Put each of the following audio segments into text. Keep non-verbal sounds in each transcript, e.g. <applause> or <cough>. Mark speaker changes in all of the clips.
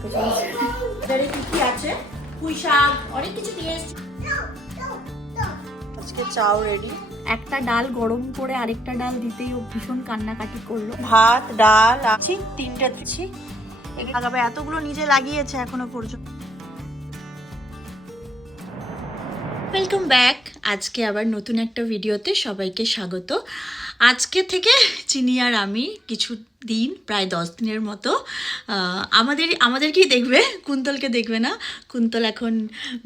Speaker 1: ঢুকে চলেছে এবারে কি কি আছে। পুঁই শাক অনেক কিছু নিয়ে এসেছি। আজকে চাও রেডি একটা ডাল গরম করে আরেকটা ডাল দিতেই ও ভীষণ কান্নাকাটি করল। ভাত ডাল আছে তিনটা দিচ্ছি। লাগাবে। এতগুলো নিজে লাগিয়েছে এখনও পর্যন্ত। ওয়েলকাম ব্যাক আজকে আবার নতুন একটা ভিডিওতে সবাইকে স্বাগত। আজকে থেকে চিনি আর আমি কিছু দিন, প্রায় দশ দিনের মতো আমাদের, আমাদেরকেই দেখবে, কুন্তলকে দেখবে না। কুন্তল এখন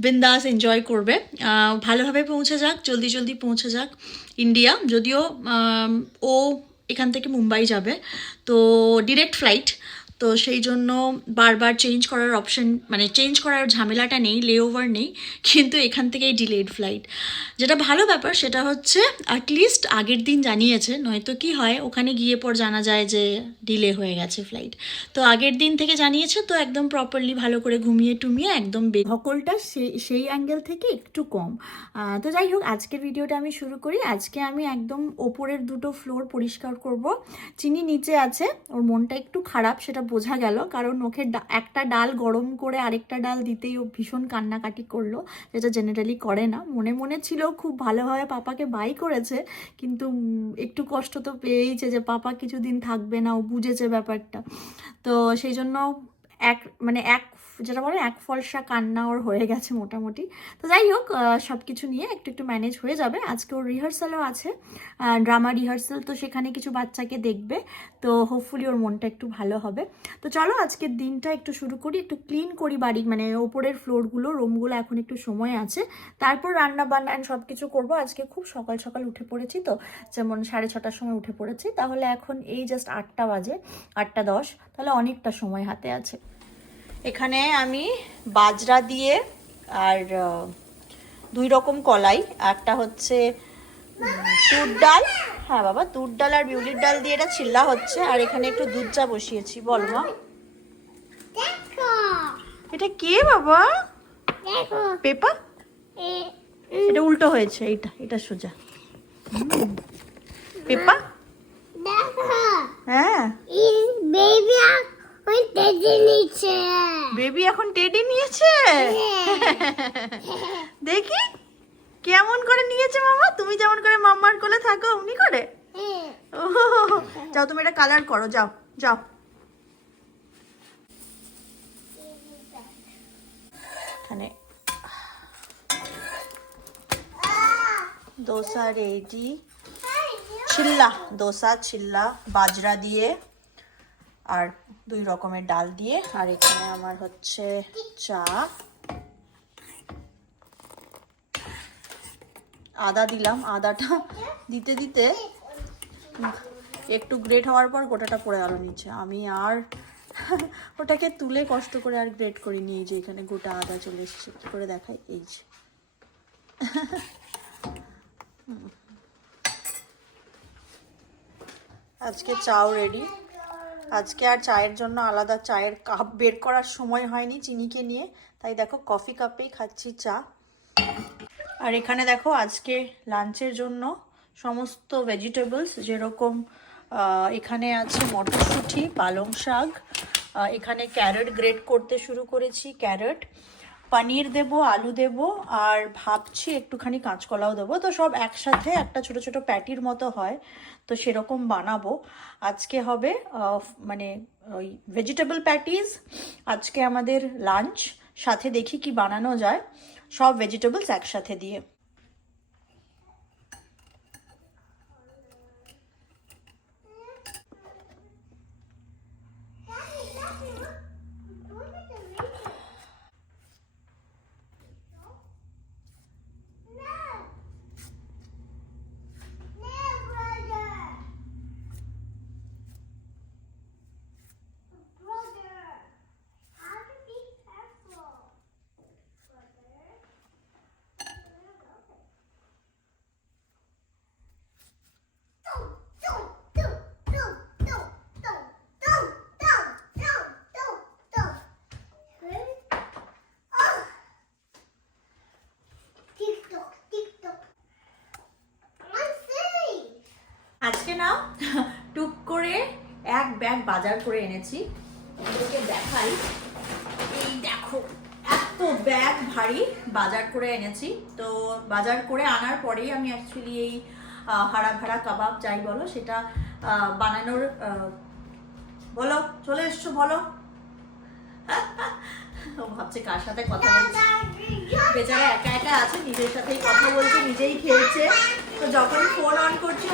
Speaker 1: বিন্দাস এনজয় করবে। ভালোভাবে পৌঁছে যাক, জলদি জলদি পৌঁছে যাক ইন্ডিয়া। যদিও ও এখান থেকে মুম্বাই যাবে। তো ডিরেক্ট ফ্লাইট তো সেই জন্য বারবার চেঞ্জ করার অপশন মানে চেঞ্জ করার ঝামেলাটা নেই লেওভার নেই, কিন্তু এখান থেকেই ডিলেড ফ্লাইট যেটা ভালো ব্যাপার, সেটা হচ্ছে অ্যাটলিস্ট আগের দিন জানিয়েছে, নয়তো কি হয়, ওখানে গিয়ে পর জানা যায় যে ডিলে হয়ে গেছে ফ্লাইট তো আগের দিন থেকে জানিয়েছে, তো একদম প্রপারলি ভালো করে ঘুমিয়ে টুমিয়ে একদম ধকলটা সেই সেই অ্যাঙ্গেল থেকে একটু কম। তো যাই হোক, আজকের ভিডিওটা আমি শুরু করি। আজকে আমি একদম ওপরের দুটো ফ্লোর পরিষ্কার করব। চিনি নিচে আছে, ওর মনটা একটু খারাপ, সেটা বোঝা গেল, কারণ ওকে একটা ডাল গরম করে আরেকটা ডাল দিতেই ও ভীষণ কান্নাকাটি করল, যেটা জেনারেলি করে না। মনে মনে ছিল খুব ভালোভাবে পাপাকে বাই করেছে, কিন্তু একটু কষ্ট তো পেয়েইছে যে পাপা কিছুদিন থাকবে না, ও বুঝেছে ব্যাপারটা। তো সেই জন্য এক মানে এক, যেটা বলে এক ফলসা কান্না ওর হয়ে গেছে মোটামুটি। তো যাই হোক সব কিছু নিয়ে একটু একটু ম্যানেজ হয়ে যাবে। আজকে ওর রিহার্সালও আছে। ড্রামা রিহার্সাল তো সেখানে কিছু বাচ্চাকে দেখবে। তো হোপফুলি ওর মনটা একটু ভালো হবে। তো চলো আজকের দিনটা একটু শুরু করি, একটু ক্লিন করি বাড়ি। মানে ওপরের ফ্লোরগুলো রুমগুলো এখন একটু সময় আছে। তারপর রান্না বান্না সব কিছু করব। আজকে খুব সকাল সকাল উঠে পড়েছি তো, যেমন সাড়ে ছটার সময় উঠে পড়েছি। তাহলে এখন এই জাস্ট আটটা বাজে, আটটা দশ। তাহলে অনেকটা সময় হাতে আছে। এখানে আমি বাজরা দিয়ে আর দুই রকম কলাই। একটা হচ্ছে তুর ডাল। হ্যাঁ বাবা তুর ডাল আর বিউলির ডাল দিয়ে এটা চিল্লা হচ্ছে। আর এখানে একটু দুধ চা বসিয়েছি। বল মা। এটা কে বাবা? পেপা এটা উল্টো হয়েছে এটা এটা সোজা। পেপা হ্যাঁ
Speaker 2: এই বেবি ওই তেজে নিচে
Speaker 1: বেবি এখন টেডি নিয়েছে? দেখি কেমন করে নিয়েছে মামা? তুমি যেমন করে মাম্মার কোলে থাকো অমনি করে? ও যাও তুমি এটা কালার করো যাও যাও। এখানে। দোসা রেডি। চিল্লা দোসা ছিল্লা বাজরা দিয়ে। আর দুই রকমের ডাল দিয়ে। আর এখানে আমার হচ্ছে চা। আদা দিলাম, আদাটা দিতে দিতে একটু গ্রেট হওয়ার পর গোটাটা পড়ে গেল নিচে। আমি আর ওটাকে তুলে কষ্ট করে আর গ্রেট করিনি, এই যে এখানে গোটা আদা চলে এসেছে। কি করে দেখাই, এই যে। আজকে চাও রেডি আজকে আর চায়ের জন্য আলাদা চায়ের কাপ বের করার সময় হয়নি চিনিকে নিয়ে। তাই দেখো, কফি কাপেই খাচ্ছি চা। আর এখানে দেখো, আজকে লাঞ্চের জন্য সমস্ত ভেজিটেবলস যেরকম এখানে আছে মটরশুঁটি, পালং শাক এখানে ক্যারেট গ্রেট করতে শুরু করেছি ক্যারট পনির দেব, আলু দেব আর ভাবছি একটুখানি কাঁচকলাও দেবো। তো সব একসাথে একটা ছোট ছোট প্যাটির মতো হয়, তো সেরকম বানাবো। আজকে হবে মানে ওই ভেজিটেবল প্যাটিস আজকে আমাদের লাঞ্চ সাথে দেখি কি বানানো যায়। সব ভেজিটেবলস একসাথে দিয়ে। আজকে না টুক করে এক ব্যাগ বাজার করে এনেছি। তোমাদেরকে দেখাই। এই দেখো, এত ব্যাগ ভারী বাজার করে এনেছি। তো বাজার করে আনার পরেই আমি অ্যাকচুয়ালি এই হাড়া ভাড়া কাবাব যাই বলো, সেটা বানানোর বলো, চলে এসছো, বলো। ভাবছে কার সাথে কথা বলছে। বেচারা একা একা আছে, নিজের সাথেই কথা বলছে, নিজেই খেয়েছে তো যখন ফোন অন করছি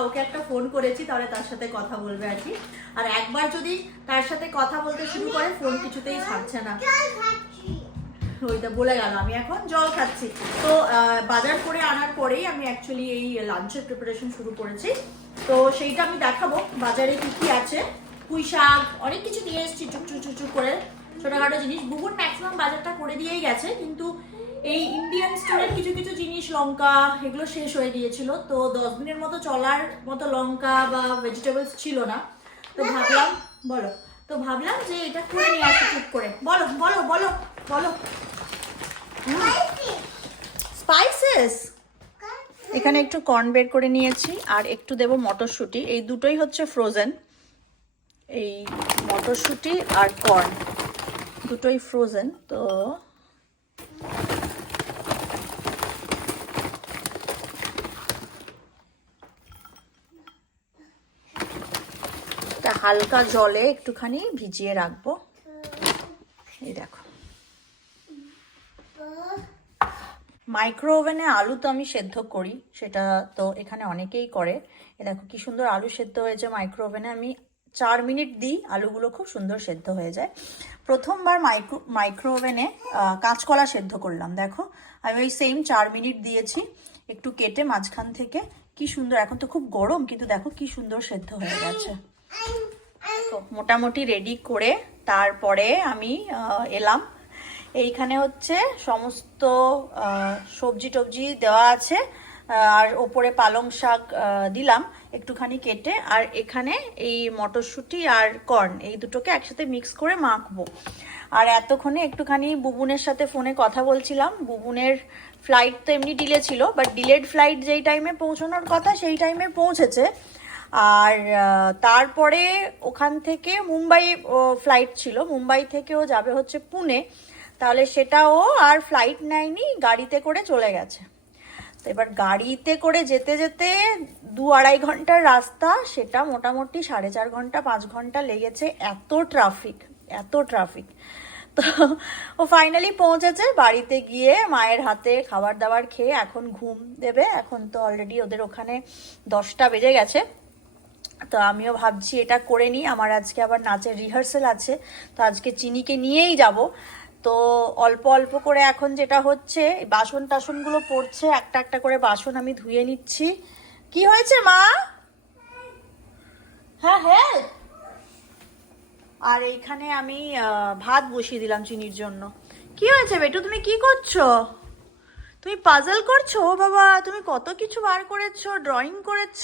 Speaker 1: ও ভাবছে কাউকে একটা ফোন করেছি, তাহলে তার সাথে কথা বলবে আর কি। আর একবার যদি তার সাথে কথা বলতে শুরু করে, ফোন কিছুতেই ছাড়ছে না। ওইটা বলে গেল, আমি এখন জল খাচ্ছি। তো বাজার করে আনার পরেই আমি অ্যাকচুয়ালি এই লাঞ্চের প্রিপারেশন শুরু করেছি। তো সেইটা আমি দেখাবো, বাজারে কি কি আছে। পুঁই শাক, অনেক কিছু নিয়ে এসেছি চুক চুক করে। ছোটখাটো জিনিস। বুবুন ম্যাক্সিমাম বাজারটা করে দিয়েই গেছে, কিন্তু এই ইন্ডিয়ান স্টোরের কিছু কিছু জিনিস, লঙ্কা, এগুলো শেষ হয়ে গিয়েছিল। তো দশ দিনের মতো চলার মতো লঙ্কা বা ভেজিটেবলস ছিল না। তো ভাবলাম, বলো, তো ভাবলাম যে এটা করে নিয়ে আসি টুক করে। বলো বলো বলো বলো। স্পাইসেস এখানে একটু কর্ন বের করে নিয়েছি, আর একটু দেব মটরশুঁটি। এই দুটোই হচ্ছে ফ্রোজেন এই মটরশুঁটি আর কর্ন দুটোই ফ্রোজেন তো এটা হালকা জলে একটুখানি ভিজিয়ে রাখব। এই দেখো। মাইক্রো ওভেনে আলু তো আমি সেদ্ধ করি, সেটা তো এখানে অনেকেই করে। এ দেখো কি সুন্দর আলু সেদ্ধ হয়েছে মাইক্রো ওভেনে আমি চার মিনিট দিই, আলুগুলো খুব সুন্দর সেদ্ধ হয়ে যায়। প্রথমবার মাইক্রো মাইক্রো ওভেনে কাঁচকলা সেদ্ধ করলাম, দেখো। আমি ওই সেম চার মিনিট দিয়েছি, একটু কেটে মাঝখান থেকে। কি সুন্দর, এখন তো খুব গরম, কিন্তু দেখো কি সুন্দর সেদ্ধ হয়ে গেছে। তো মোটামুটি রেডি করে তারপরে আমি এলাম। এইখানে হচ্ছে সমস্ত সবজি টবজি দেওয়া আছে আর ওপরে পালং শাক দিলাম একটুখানি কেটে। আর এখানে এই মটরশুঁটি আর কর্ন, এই দুটোকে একসাথে মিক্স করে মাখবো। আর এতক্ষণে একটুখানি বুবুনের সাথে ফোনে কথা বলছিলাম। বুবুনের ফ্লাইট তো এমনি ডিলে ছিল বাট ডিলেড ফ্লাইট যেই টাইমে পৌঁছানোর কথা, সেই টাইমে পৌঁছেছে। আর তারপরে ওখান থেকে মুম্বাই ফ্লাইট ছিল। মুম্বাই থেকে ও যাবে হচ্ছে পুনে। তাহলে সেটাও আর ফ্লাইট নেয়নি, গাড়িতে করে চলে গেছে। তো এবার গাড়িতে করে যেতে যেতে দু আড়াই ঘণ্টার রাস্তা, সেটা মোটামুটি সাড়ে চার ঘণ্টা, পাঁচ ঘণ্টা লেগেছে। এত ট্রাফিক এত ট্রাফিক তো ও ফাইনালি পৌঁছেছে, বাড়িতে গিয়ে মায়ের হাতে খাবার দাবার খেয়ে এখন ঘুম দেবে। এখন তো অলরেডি ওদের ওখানে দশটা বেজে গেছে। তো আমিও ভাবছি এটা করে নিই। আমার আজকে আবার নাচের রিহার্সেল আছে, তো আজকে চিনিকে নিয়েই যাব। তো অল্প অল্প করে এখন যেটা হচ্ছে বাসন টাসনগুলো পড়ছে, একটা একটা করে বাসন আমি ধুয়ে নিচ্ছি। কি হয়েছে, মা? হ্যাঁ হ্যাঁ আর এইখানে আমি ভাত বসিয়ে দিলাম চিনির জন্য। কি হয়েছে, বেটু, তুমি কি করছ? তুমি পাজল করছ? বাবা, তুমি কত কিছু বার করেছ ড্রয়িং করেছ?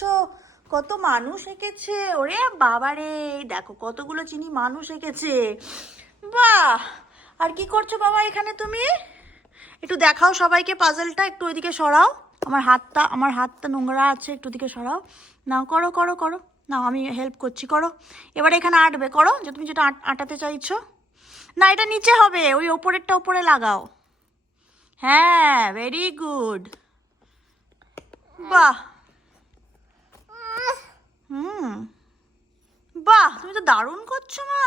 Speaker 1: কত মানুষ এঁকেছে? ওরে বাবা রে দেখো কতগুলো চিনি মানুষ এঁকেছে। বাহ! আর কি করছ বাবা এখানে তুমি? একটু দেখাও সবাইকে পাজলটা একটু ওইদিকে সরাও। আমার হাতটা আমার হাতটা নোংরা আছে, একটু দিকে সরাও। নাও, করো করো করো। নাও, আমি হেল্প করছি, করো। এবার এখানে আঁটবে, করো, যে তুমি যেটা আট- আটাতে চাইছো। না, এটা নিচে হবে, ওই ওপরেরটা ওপরে লাগাও। হ্যাঁ ভেরি গুড বাহ! হুম। বাহ, তুমি তো দারুণ করছ মা।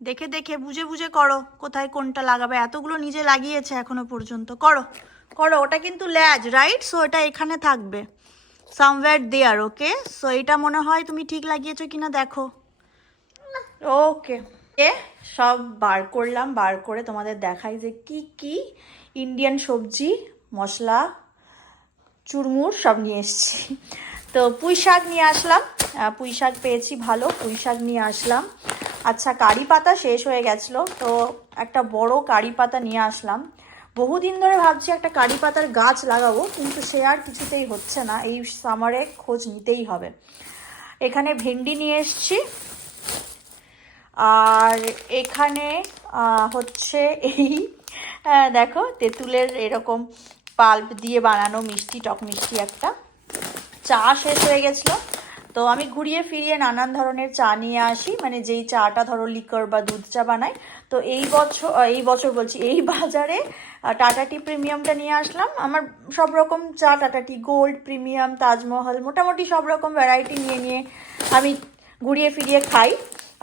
Speaker 1: দেখে দেখে, বুঝে বুঝে করো কোথায় কোনটা লাগাবে। এতগুলো নিজে লাগিয়েছে এখনও পর্যন্ত। করো করো, ওটা কিন্তু ল্যাজ রাইট সো এটা এখানে থাকবে। সামওয়্যার দেয়ার ওকে সো এটা মনে হয় তুমি ঠিক লাগিয়েছো কিনা দেখো। ওকে এ, সব বার করলাম, বার করে তোমাদের দেখাই যে কি কি ইন্ডিয়ান সবজি, মশলা, চুরমুর সব নিয়ে এসেছি। তো পুঁই শাক নিয়ে আসলাম। পুঁই শাক পেয়েছি ভালো, পুঁই শাক নিয়ে আসলাম। আচ্ছা কারি পাতা শেষ হয়ে গেছিল, তো একটা বড় কারি পাতা নিয়ে আসলাম। বহুদিন ধরে ভাবছি একটা কারি পাতার গাছ লাগাবো, কিন্তু সে আর কিছুতেই হচ্ছে না, এই সামারে খোঁজ নিতেই হবে। এখানে ভেন্ডি নিয়ে এসছি। আর এখানে হচ্ছে এই দেখো, তেঁতুলের এরকম পাল্প দিয়ে বানানো মিষ্টি, টক মিষ্টি একটা। চা শেষ হয়ে গেছিল। তো আমি ঘুরিয়ে ফিরিয়ে নানান ধরনের চা নিয়ে আসি। মানে যেই চাটা ধরো লিকার বা দুধ চা বানাই। তো এই বছর এই বছর বলছি, এই বাজারে টাটা টি প্রিমিয়ামটা নিয়ে আসলাম। আমার সব রকম চা Tata tea gold premium Taj Mahal মোটামুটি সব রকম ভ্যারাইটি নিয়ে নিয়ে আমি ঘুরিয়ে ফিরিয়ে খাই।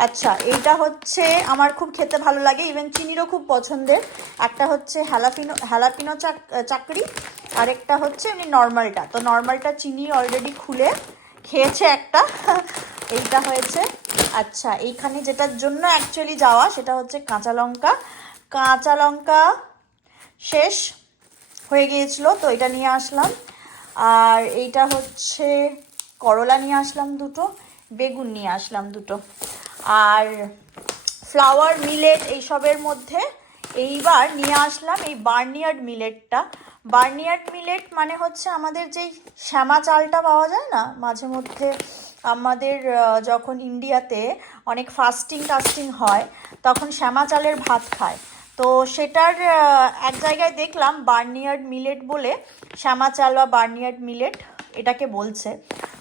Speaker 1: আচ্ছা এইটা হচ্ছে আমার খুব খেতে ভালো লাগে। ইভেন চিনিরও খুব পছন্দের। একটা হচ্ছে হ্যালাপিনো হ্যালাপিনো চাক চাকরি। আরেকটা হচ্ছে এমনি নর্মালটা। তো নর্মালটা চিনি অলরেডি খুলে খেয়েছে একটা। <laughs> এইটা হয়েছে। আচ্ছা এইখানে যেটার জন্য অ্যাকচুয়ালি যাওয়া, সেটা হচ্ছে কাঁচা লঙ্কা। কাঁচা লঙ্কা শেষ হয়ে গিয়েছিল, তো এটা নিয়ে আসলাম। আর এইটা হচ্ছে করলা নিয়ে আসলাম দুটো, বেগুন নিয়ে আসলাম দুটো। আর ফ্লাওয়ার মিলেট এইসবের মধ্যে এইবার নিয়ে আসলাম এই বার্নিয়ার্ড মিলেটটা। বার্নিয়ার্ড মিলেট মানে হচ্ছে আমাদের যেই শ্যামা চালটা পাওয়া যায় না, মাঝে মধ্যে আমাদের যখন ইন্ডিয়াতে অনেক ফাস্টিং টাস্টিং হয়, তখন শ্যামা চালের ভাত খায়। তো সেটার এক জায়গায় দেখলাম বার্নিয়ার্ড মিলেট বলে শ্যামা চাল বা বার্নিয়ার্ড মিলেট এটাকে বলছে।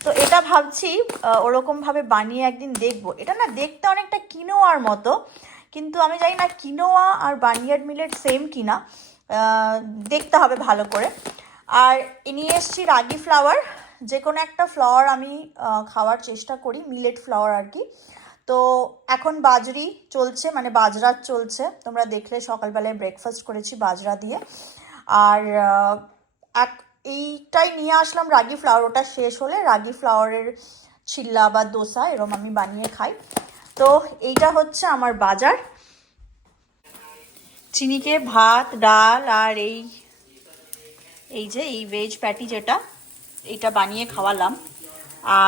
Speaker 1: তো এটা ভাবছি ওরকমভাবে বানিয়ে একদিন দেখব। এটা না দেখতে অনেকটা কিনোয়ার মতো কিন্তু আমি জানি না কিনোয়া আর বার্নিয়ার্ড মিলেট সেম কিনা। দেখতে হবে ভালো করে। আর নিয়ে এসছি রাগি ফ্লাওয়ার যে কোনো একটা ফ্লাওয়ার আমি খাওয়ার চেষ্টা করি মিলেট ফ্লাওয়ার আর কি। তো এখন বাজরি চলছে মানে বাজরা চলছে। তোমরা দেখলে সকালবেলায় ব্রেকফাস্ট করেছি বাজরা দিয়ে। আর এক, এইটাই নিয়ে আসলাম রাগি ফ্লাওয়ার ওটা শেষ হলে রাগি ফ্লাওয়ারের চিল্লা বা দোসা এরম আমি বানিয়ে খাই। তো এইটা হচ্ছে আমার বাজার। চিনিকে ভাত, ডাল আর এই এই যে এই ভেজ প্যাটি যেটা, এটা বানিয়ে খাওয়ালাম।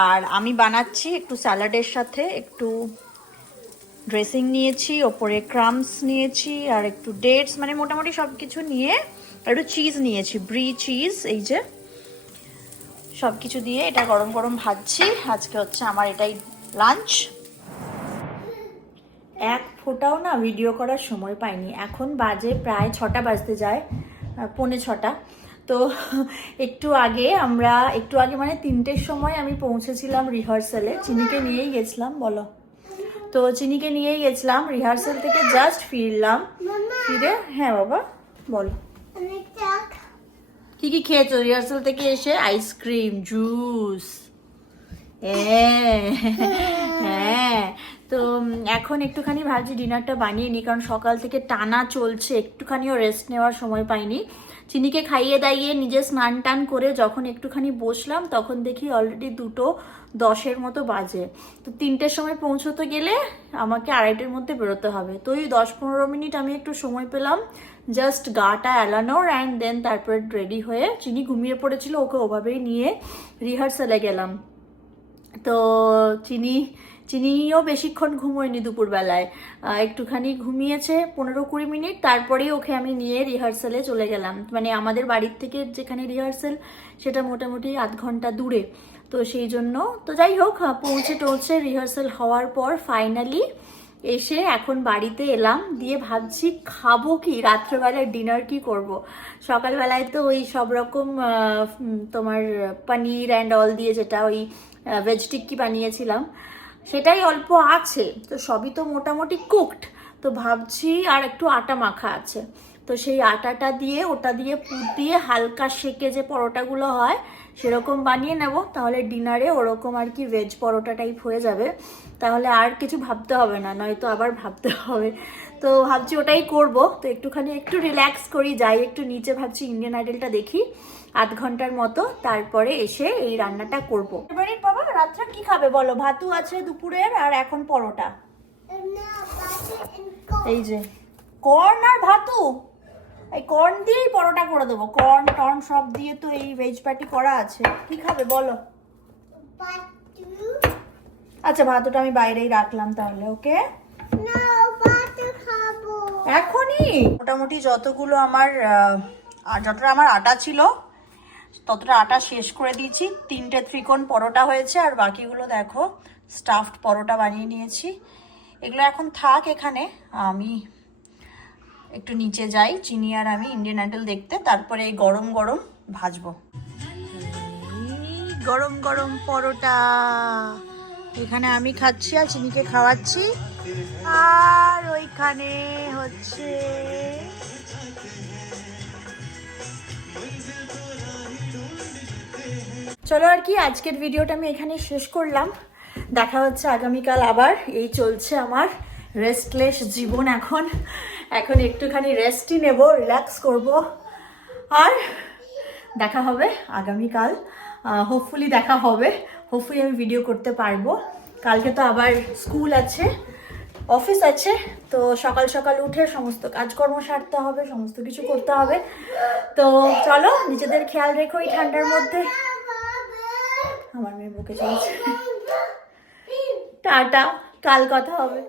Speaker 1: আর আমি বানাচ্ছি একটু স্যালাডের সাথে, একটু ড্রেসিং নিয়েছি, ওপরে ক্রামস নিয়েছি আর একটু ডেটস মানে মোটামুটি সব কিছু নিয়ে একটু চিজ নিয়েছি ব্রি চিজ এই যে। সব কিছু দিয়ে এটা গরম গরম ভাজছি। আজকে হচ্ছে আমার এটাই লাঞ্চ এক ফোটাও না ভিডিও করার সময় পাইনি। এখন বাজে প্রায় ছটা বাজতে যায় পৌনে ছটা। তো একটু আগে আমরা একটু আগে মানে তিনটের সময় আমি পৌঁছেছিলাম রিহার্সালে চিনিকে নিয়েই গেছিলাম বলো। তো চিনিকে নিয়েই গেছিলাম রিহার্সাল থেকে জাস্ট ফিরলাম। ফিরে? হ্যাঁ বাবা বলো। কি কি খেয়েছো রিহার্সাল থেকে এসে? আইসক্রিম জুস হ্যাঁ। তো এখন একটুখানি ভাবছি ডিনারটা বানিয়ে নিই, কারণ সকাল থেকে টানা চলছে, একটুখানিও রেস্ট নেওয়ার সময় পাইনি। চিনিকে খাইয়ে দাইয়ে নিজে স্নান টান করে যখন একটুখানি বসলাম, তখন দেখি অলরেডি দুটো দশের মতো বাজে। তো তিনটের সময় পৌঁছতে গেলে আমাকে আড়াইটের মধ্যে বেরোতে হবে। তো ওই দশ পনেরো মিনিট আমি একটু সময় পেলাম জাস্ট গাটা এলানোর অ্যান্ড দেন তারপরে রেডি হয়ে চিনি ঘুমিয়ে পড়েছিল, ওকে ওভাবেই নিয়ে রিহার্সালে গেলাম। তো চিনি চিনিও বেশিক্ষণ ঘুমোয়নি দুপুরবেলায়। একটুখানি ঘুমিয়েছে পনেরো কুড়ি মিনিট, তারপরেই ওকে আমি নিয়ে রিহার্সালে চলে গেলাম। মানে আমাদের বাড়ির থেকে যেখানে রিহার্সাল সেটা মোটামুটি আধ ঘণ্টা দূরে। তো সেই জন্য, তো যাই হোক পৌঁছে টৌঁছে রিহার্সাল হওয়ার পর ফাইনালি এসে এখন বাড়িতে এলাম। দিয়ে ভাবছি, খাব কি? রাত্রেবেলায় ডিনার কি করব। সকালবেলায় তো ওই সব রকম তোমার, পনির অ্যান্ড অল দিয়ে যেটা ওই ভেজ টিক্কি বানিয়েছিলাম। সেটাই অল্প আছে। তো সবই তো মোটামুটি কুকড তো ভাবছি আর একটু আটা মাখা আছে। তো সেই আটাটা দিয়ে, ওটা দিয়ে পুর দিয়ে হালকা সেকে যে পরোটাগুলো হয়, সেরকম বানিয়ে নেব। তাহলে ডিনারে ওরকম আর কি ভেজ পরোটা টাইপ হয়ে যাবে। তাহলে আর কিছু ভাবতে হবে না, নয়তো আবার ভাবতে হবে। তো ভাবছি ওটাই করব। তো একটুখানি একটু রিল্যাক্স করি, যাই, একটু নিচে ভাবছি ইন্ডিয়ান আইডলটা দেখি। আধ ঘণ্টার মতো তারপরে এসে এই রান্নাটা করব। বাবা, রাত্রে কি খাবে বলো? ভাতু আছে দুপুরের আর এখন পরোটা। এই যে, কর্ন আর ভাতু। এই কর্ন দিয়েই পরোটা করে দেবো। কর্ন, টর্ন সব দিয়ে তো এই ভেজ প্যাটি করা আছে। কি খাবে বলো? আচ্ছা ভাতুটা আমি বাইরেই রাখলাম তাহলে, ওকে? এখনই। মোটামুটি যতগুলো আমার যতটা আমার আটা ছিল ততটা আটা শেষ করে দিয়েছি। তিনটে ত্রিকোণ পরোটা হয়েছে, আর বাকিগুলো দেখো স্টাফড পরোটা বানিয়ে নিয়েছি। এগুলো এখন থাক এখানে, আমি একটু নিচে যাই, চিনি আর আমি ইন্ডিয়ান আইডল দেখতে, তারপরে এই গরম গরম ভাজবো। গরম গরম পরোটা। এখানে আমি খাচ্ছি আর চিনিকে খাওয়াচ্ছি। আর ওইখানে হচ্ছে চলো আর কি, আজকের ভিডিওটা আমি এখানে শেষ করলাম। দেখা হচ্ছে আগামীকাল আবার। এই চলছে আমার রেস্টলেস জীবন এখন। এখন একটুখানি রেস্টই নেব রিল্যাক্স করব। আর দেখা হবে আগামীকাল। হোপফুলি দেখা হবে। হোপফুলি আমি ভিডিও করতে পারব। কালকে তো আবার স্কুল আছে অফিস আছে, তো সকাল সকাল উঠে সমস্ত কাজকর্ম সারতে হবে, সমস্ত কিছু করতে হবে। তো চলো, নিজেদের খেয়াল রেখো এই ঠান্ডার মধ্যে। আমার মেয়ে বুকে চলছে। টাটা কাল কথা হবে।